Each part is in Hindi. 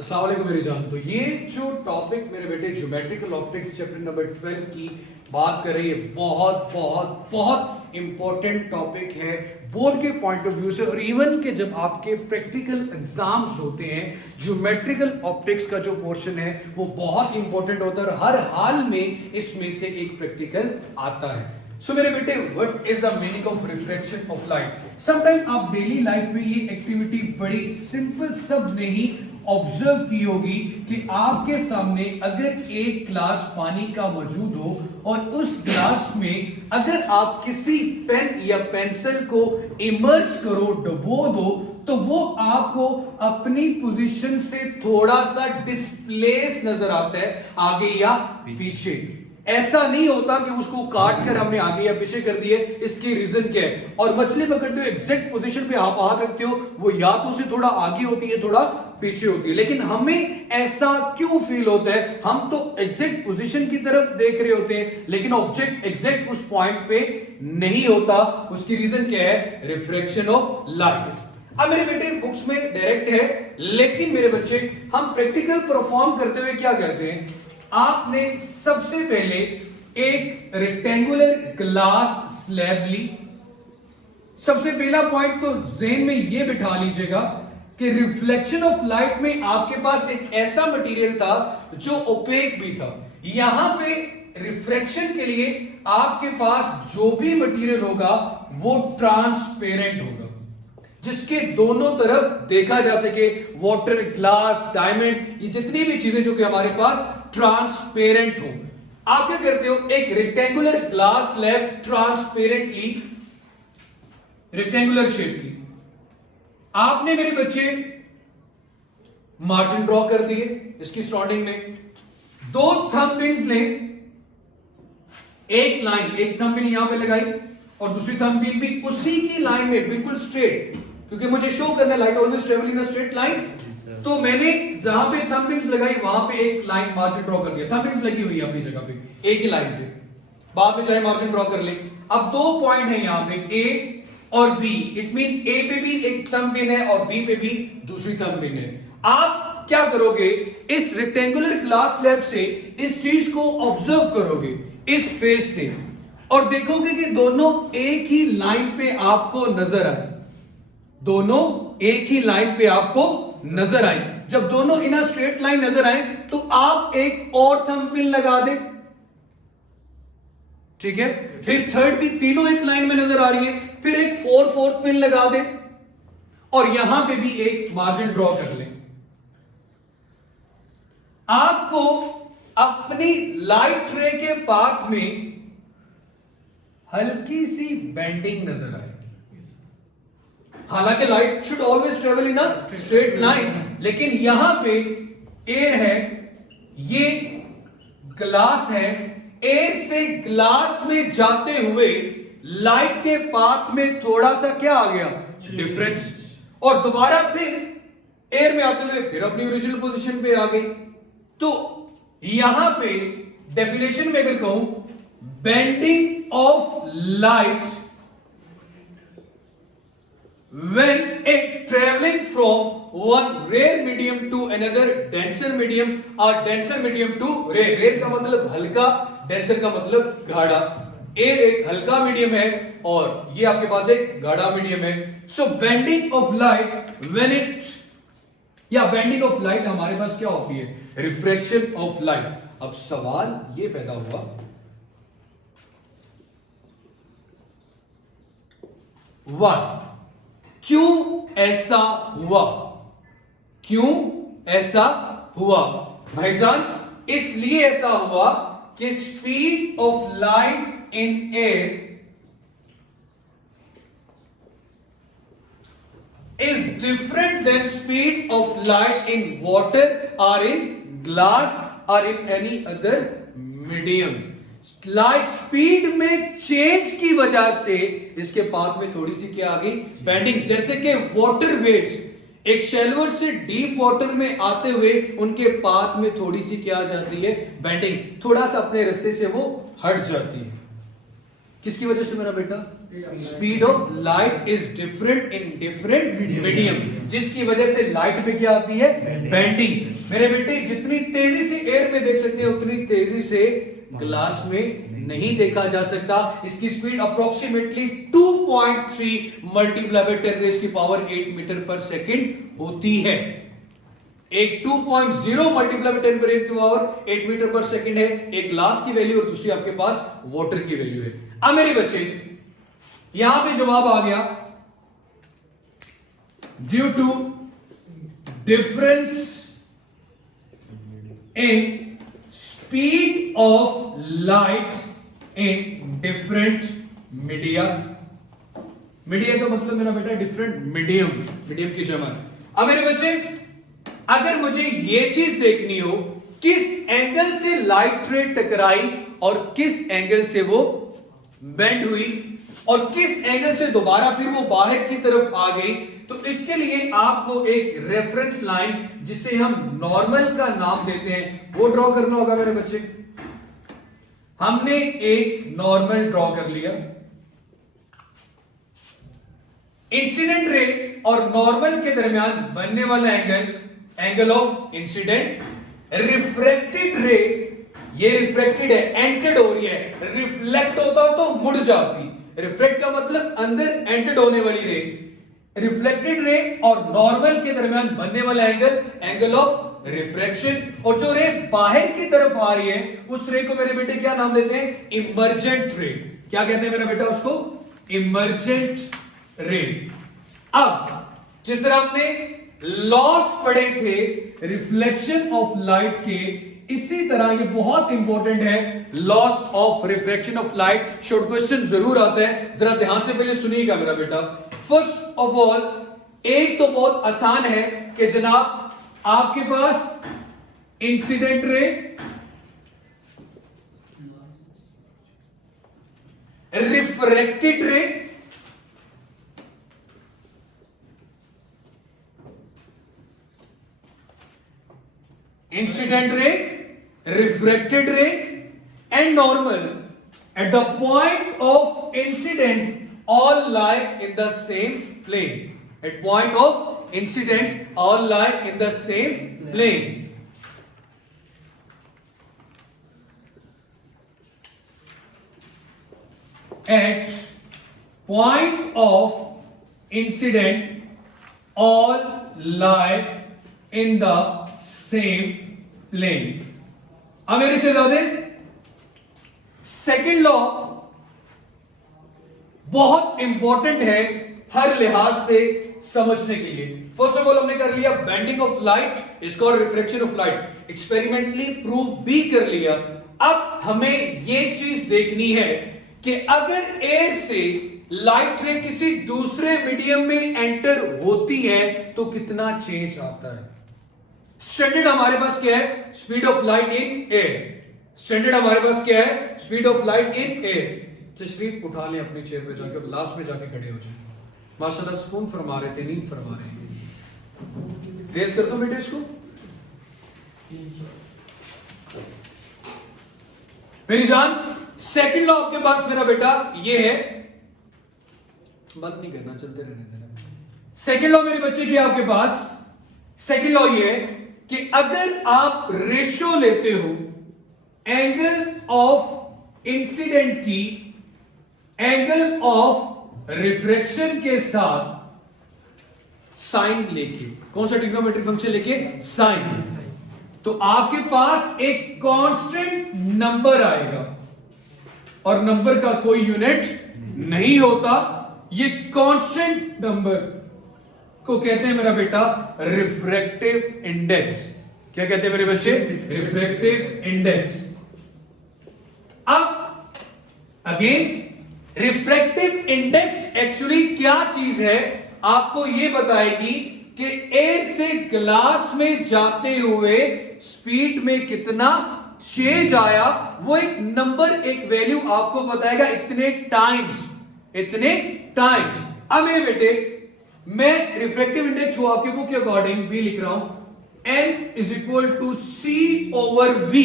अस्सलाम वालेकुम मेरी जान। तो ये जो टॉपिक मेरे बेटे ज्योमेट्रिकल ऑप्टिक्स चैप्टर नंबर 12 की बात कर रही है, बहुत बहुत बहुत इंपॉर्टेंट टॉपिक है बोर्ड के पॉइंट ऑफ व्यू से, और इवन के जब आपके प्रैक्टिकल एग्जाम्स होते हैं ज्योमेट्रिकल ऑप्टिक्स का जो पोर्शन है वो बहुत इंपॉर्टेंट होता है और हर हाल में इसमें से एक प्रैक्टिकल आता है। सो मेरे बेटे, what is the meaning of reflection of light? Sometime आप डेली लाइफ में ये एक्टिविटी बड़ी सिंपल सबने ही ऑब्जर्व की होगी कि आपके सामने अगर एक ग्लास पानी का मौजूद हो और उस ग्लास में अगर आप किसी पेन या पेंसिल को इमर्ज करो, डुबो दो, तो वो आपको अपनी पोजीशन से थोड़ा सा डिस्प्लेस नजर आता है, आगे या पीछे। ऐसा नहीं होता कि उसको काट कर हमने आगे या पीछे कर दिए। इसकी रीजन क्या है? और मछली पकड़ते हो एग्जैक्ट पोजीशन पे आप हाथ रखते हो, वो या तो उसे थोड़ा आगे होती है थोड़ा पीछे होती है, लेकिन हमें ऐसा क्यों फील होता है? हम तो एग्जैक्ट पोजीशन की तरफ देख रहे होते हैं लेकिन ऑब्जेक्ट एग्जैक्ट उस पॉइंट पे नहीं होता। उसकी रीजन क्या है? Refraction of light. अब मेरे बेटे बुक्स में डायरेक्ट है, लेकिन मेरे बच्चे हम प्रैक्टिकल परफॉर्म करते हुए क्या करते हैं? आपने सबसे पहले एक रेक्टेंगुलर ग्लास स्लैब ली। सबसे पहला पॉइंट तो ज़हन में यह बिठा लीजिएगा कि रिफ्लेक्शन ऑफ लाइट में आपके पास एक ऐसा मटेरियल था जो ओपेक भी था। यहां पे रिफ्रैक्शन के लिए आपके पास जो भी मटेरियल होगा वो ट्रांसपेरेंट होगा, जिसके दोनों तरफ देखा जा सके। वाटर, ग्लास, डायमंड, ये जितनी भी चीजें जो कि हमारे पास ट्रांसपेरेंट हो। आप क्या करते हो? एक rectangular glass slab transparently rectangular shape की, आपने मेरे बच्चे मार्जिन ड्रॉ कर दिए इसकी सराउंडिंग में। दो थंबप्रिंट्स ले, एक लाइन, एक थंबप्रिंट यहां पे लगाई और दूसरी थंबप्रिंट भी उसी की लाइन में बिल्कुल स्ट्रेट, क्योंकि मुझे शो करना light always travel in a straight line. तो मैंने जहां पे थंबप्रिंट्स लगाई वहां पे एक लाइन मार्जिन ड्रॉ कर दिया। थंबप्रिंट्स लगी हुई है अपनी जगह पे एक ही लाइन पे, बाद में चाहे मार्जिन ड्रॉ कर ले। अब दो पॉइंट है यहां पे ए और बी, इट मींस ए पे भी एक थंबपिन है और बी पे भी दूसरी थंबपिन है। आप क्या करोगे? इस रेक्टेंगुलर ग्लास स्लैब से इस चीज को ऑब्जर्व करोगे इस फेस से और देखोगे कि दोनों एक ही लाइन पे आपको नजर आए। दोनों एक ही लाइन पे आपको नजर आए। जब दोनों इन अ स्ट्रेट लाइन नजर आए तो आप एक और थंबपिन लगा दे, ठीक है? फिर थर्ड भी, तीनों एक लाइन में नजर आ रही है, फिर एक फोर्थ पिन लगा दे और यहां पे भी एक मार्जिन ड्रॉ कर ले। आपको अपनी लाइट रे के पाथ में हल्की सी बेंडिंग नजर आएगी। हालांकि light should always travel in a straight line, लेकिन यहां पे एयर है, ये ग्लास है, एयर से ग्लास में जाते हुए लाइट के पाथ में थोड़ा सा क्या आ गया? डिफरेंस। और दोबारा फिर एयर में आते हुए फिर अपनी ओरिजिनल पोजीशन पे आ गई। तो यहां पे डेफिनेशन में अगर कहूं, bending of light when it traveling from one rare medium to another denser medium or denser medium to rare। rare का मतलब हल्का, denser का मतलब गाढ़ा। एयर एक हल्का मीडियम है और ये आपके पास एक गाढ़ा मीडियम है। So bending of light when it, या बेंडिंग ऑफ लाइट हमारे पास क्या होती है? Refraction of light. अब सवाल ये पैदा हुआ, वन, क्यों ऐसा हुआ? क्यों ऐसा हुआ भाईजान? इसलिए ऐसा हुआ कि speed of light in air is different than speed of light in water or in glass or in any other medium। Light speed में चेंज की वजह से इसके पाथ में थोड़ी सी क्या आ गई? बेंडिंग। जैसे कि वाटर वेव्स एक शैलोअर से डीप वाटर में आते हुए उनके पाथ में थोड़ी सी क्या आ जाती है? बेंडिंग। थोड़ा सा अपने रास्ते से वो हट जाती है। किसकी वजह से मेरा बेटा? Speed of light is different in different medium, जिसकी वजह से लाइट पे क्या आती है? बेंडिंग। मेरे बेटे जितनी तेजी से एयर में देख सकते हैं उतनी तेजी से ग्लास में नहीं देखा जा सकता। इसकी speed approximately 2.3 multiply by 10 raise की पावर 8 मीटर पर सेकंड होती है। एक 2.0 मल्टीप्लाई बाय 10 रेज़ की पावर 8 मीटर पर सेकंड है, एक ग्लास की वैल्यू, और दूसरी आपके पास वाटर की वैल्यू है। अब मेरे बच्चे यहां पे जवाब आ गया, due to difference in speed of light in different media. Media का मतलब मेरा बेटा डिफरेंट मीडियम, मीडियम की जमा। अब मेरे बच्चे अगर मुझे यह चीज देखनी हो किस एंगल से लाइट रे टकराई और किस एंगल से वो बेंड हुई और किस एंगल से दोबारा फिर वो बाहर की तरफ आ गई, तो इसके लिए आपको एक रेफरेंस लाइन जिसे हम नॉर्मल का नाम देते हैं वो ड्रॉ करना होगा मेरे बच्चे। हमने एक नॉर्मल ड्रॉ कर लिया। इंसिडेंट रे और नॉर्मल के दरमियान बनने वाला angle, angle of incident. Refracted रे, ये रिफ्रैक्टेड है, एंटेड हो रही है, रिफ्लेक्ट होता तो मुड़ जाती। रिफ्लेक्ट का मतलब अंदर एंटेड होने वाली रे। रिफ्लेक्टेड रे और नॉर्मल के दरमियान बनने वाला एंगल, एंगल ऑफ रिफ्रैक्शन। और जो रे बाहर की तरफ आ रही है उस रे को मेरे बेटे क्या नाम देते हैं? इमर्जेंट रे। क्या कहते हैं मेरा बेटा उसको? इमर्जेंट रे। अब जिस तरह हमने लॉस पढ़े थे रिफ्लेक्शन ऑफ लाइट के, इसी तरह ये बहुत इंपॉर्टेंट है, loss of refraction of light. Short question जरूर आता है, जरा ध्यान से पहले सुनिएगा मेरा बेटा। फर्स्ट ऑफ ऑल एक तो बहुत आसान है कि जनाब आपके पास incident ray, refracted ray, incident ray, refracted ray and normal. At the point of incidence all lie in the same plane. At point of incidence all lie in the same plane. At point of incident all lie in the same plane. अब मेरे शहजादे सेकेंड लॉ बहुत इंपॉर्टेंट है हर लिहाज से समझने के लिए। फर्स्ट ऑफ ऑल हमने कर लिया बेंडिंग ऑफ लाइट, इसको और reflection of light experimentally prove भी कर लिया। अब हमें यह चीज देखनी है कि अगर एयर से लाइट रे किसी दूसरे मीडियम में एंटर होती है तो कितना चेंज आता है। स्टैंडर्ड हमारे पास क्या है? Speed of light in air. Standard हमारे पास क्या है? Speed of light in air. तशरीफ उठा लें अपनी चेयर पे जाकर, लास्ट में जाके खड़े हो जाए। माशाल्लाह सुकून फरमा रहे थे, नींद फरमा रहे हैं। रेस कर दो बेटे इसको। मेरी जान सेकंड लॉ आपके पास मेरा बेटा ये है, बंद नहीं करना, चलते रहने देना। सेकंड लॉ मेरे बच्चे की आपके पास, सेकंड लॉ ये है कि अगर आप रेशियो लेते हो एंगल ऑफ इंसिडेंट की एंगल ऑफ रिफ्रैक्शन के साथ साइन लेके, कौन सा ट्रिग्नोमेट्रिक फंक्शन लेके? साइन, तो आपके पास एक कांस्टेंट नंबर आएगा और नंबर का कोई यूनिट नहीं होता। ये कांस्टेंट नंबर को कहते हैं मेरा बेटा रिफ्रैक्टिव इंडेक्स। क्या कहते हैं मेरे बच्चे? Refractive index. अब अगेन रिफ्रैक्टिव इंडेक्स एक्चुअली क्या चीज है आपको यह बताएगी कि एयर से ग्लास में जाते हुए स्पीड में कितना चेंज आया। वो एक नंबर, एक वैल्यू आपको बताएगा इतने टाइम्स, इतने टाइम्स। अब ये बेटे मैं रिफ्रैक्टिव इंडेक्स को आपकी बुक के अकॉर्डिंग भी लिख रहा हूं, n is equal to C/V।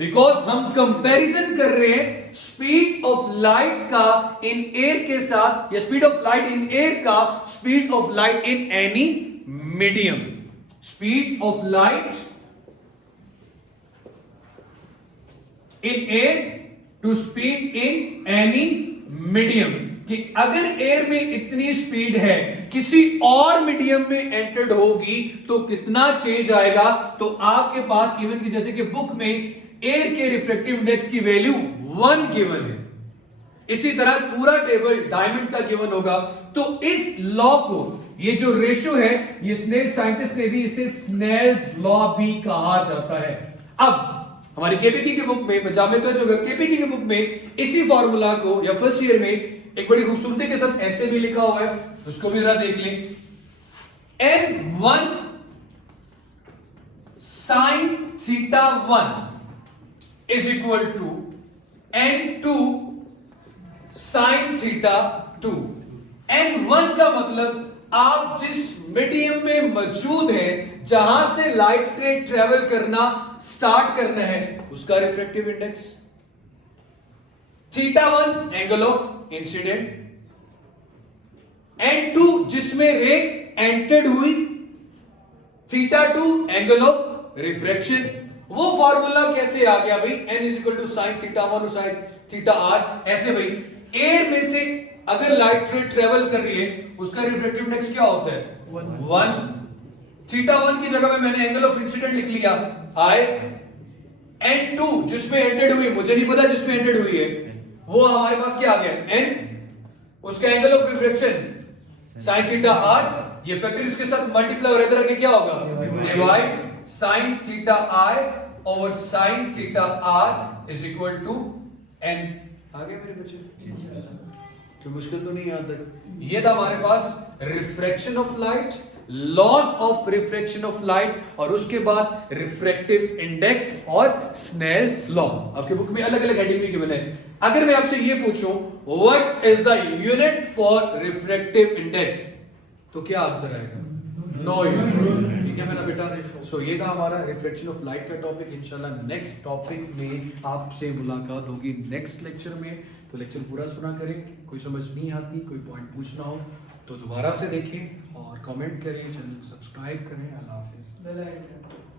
Because हम कंपैरिजन कर रहे हैं स्पीड ऑफ लाइट का इन एयर के साथ, या speed of light in air का speed of light in any medium. Speed of light in air to speed in any medium, कि अगर एयर में इतनी स्पीड है, किसी और मीडियम में एंटर्ड होगी तो कितना चेंज आएगा। तो आपके पास इवन की जैसे कि बुक में एयर के रिफ्रैक्टिव इंडेक्स की वैल्यू 1 गिवन है, इसी तरह पूरा टेबल डायमंड का गिवन होगा। तो इस लॉ को, ये जो रेशियो है, ये स्नेल साइंटिस्ट ने दी, इसे स्नेल्स लॉ भी कहा जाता है। अब हमारी केपीकी की बुक में, पंजाब में तो ऐसे होगा, केपीकी की बुक में इसी फॉर्मूला को, या फर्स्ट ईयर में एक बड़ी खूबसूरती के साथ ऐसे भी लिखा हुआ है, उसको भी जरा देख लें। n1 sin theta 1 is equal to n2 sin theta 2। n1 का मतलब आप जिस मीडियम में मौजूद है, जहां से लाइट ने ट्रेवल करना स्टार्ट करना है, उसका refractive index. Theta 1 angle of incident, n2 जिसमें रे एंटर्ड हुई, थीटा 2 एंगल ऑफ रिफ्रैक्शन। वो फॉर्मूला कैसे आ गया भाई, n is equal to sine theta 1 sine theta r। ऐसे भाई एयर में से अगर लाइट रे ट्रेवल कर रही है, उसका रिफ्रैक्टिव इंडेक्स क्या होता है, 1। थीटा 1 की जगह पे मैंने एंगल ऑफ इंसिडेंट लिख लिया i। n2 जिसमें एंटर्ड हुई, मुझे नहीं पता जिसमें एंटर्ड हुई है, वो हमारे पास क्या आ गया, n। उसका angle of refraction sine theta r, ये फैक्टर इसके साथ मल्टीप्लाई और इधर आके क्या होगा, divide sine theta i over sine theta r is equal to n। आ गया मेरे बच्चे, तो मुश्किल तो नहीं यहां तक। ये था हमारे पास refraction of light, laws of refraction of light, और उसके बाद रिफ्रैक्टिव इंडेक्स और स्नेल्स लॉ। आपके बुक में अलग अलग हेडिंग में गिवन है। अगर मैं आपसे ये पूछूं what is the unit for refractive index, तो क्या आंसर आएगा, नो यूनिट। ठीक है मेरा बेटा। सो ये था हमारा रिफ्रैक्शन ऑफ लाइट का टॉपिक। इंशाल्लाह नेक्स्ट टॉपिक में आपसे मुलाकात होगी नेक्स्ट लेक्चर में। तो लेक्चर पूरा सुना करें, कोई समझ नहीं आती, कोई पॉइंट पूछना हो तो दोबारा से देखें और कमेंट करें, चैनल को सब्सक्राइब करें। अल्लाह हाफिज।